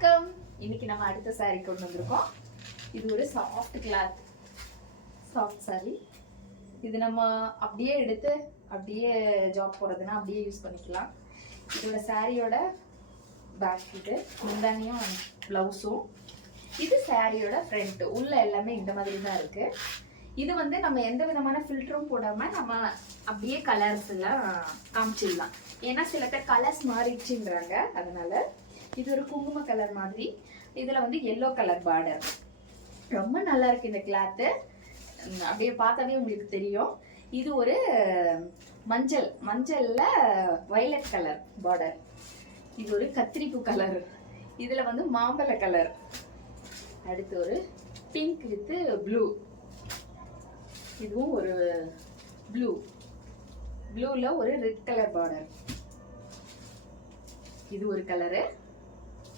வணக்கம். இன்னைக்கு நம்ம அடுத்த saree கொண்டு வந்திருக்கோம். இது ஒரு சாஃப்ட் கிளாத் சாஃப்ட் saree. இது நம்ம அப்படியே எடுத்து அப்படியே ஜாப் போறதுன்னா அப்படியே யூஸ் பண்ணிக்கலாம். இதோட சாரியோட பேக் இது முந்தானியும் பிளவுஸும். இது சாரியோட ஃப்ரண்ட். உள்ள எல்லாமே இந்த மாதிரி தான் இருக்கு. இது வந்து நம்ம எந்த விதமான ஃபில்டரும் போடாம நம்ம அப்படியே கலர்ஸ் எல்லாம் காமிச்சிடலாம். ஏன்னா சில பேர் கலர்ஸ் மாறிடுச்சுன்றாங்க. அதனால இது ஒரு குங்கும கலர் மாதிரி. இதுல வந்து எல்லோ கலர் பார்டர். ரொம்ப நல்லா இருக்கு இந்த கிளாத்து. அப்படியே பார்த்தாலே உங்களுக்கு தெரியும். இது ஒரு மஞ்சள்ல வயலட் கலர் பார்டர். இது ஒரு கத்திரிப்பூ கலர். இதுல வந்து மாம்பழ கலர். அடுத்து ஒரு பிங்க் வித் ப்ளூ. இதுவும் ஒரு ப்ளூல ஒரு ரெட் கலர் பார்டர். இது ஒரு கலரு.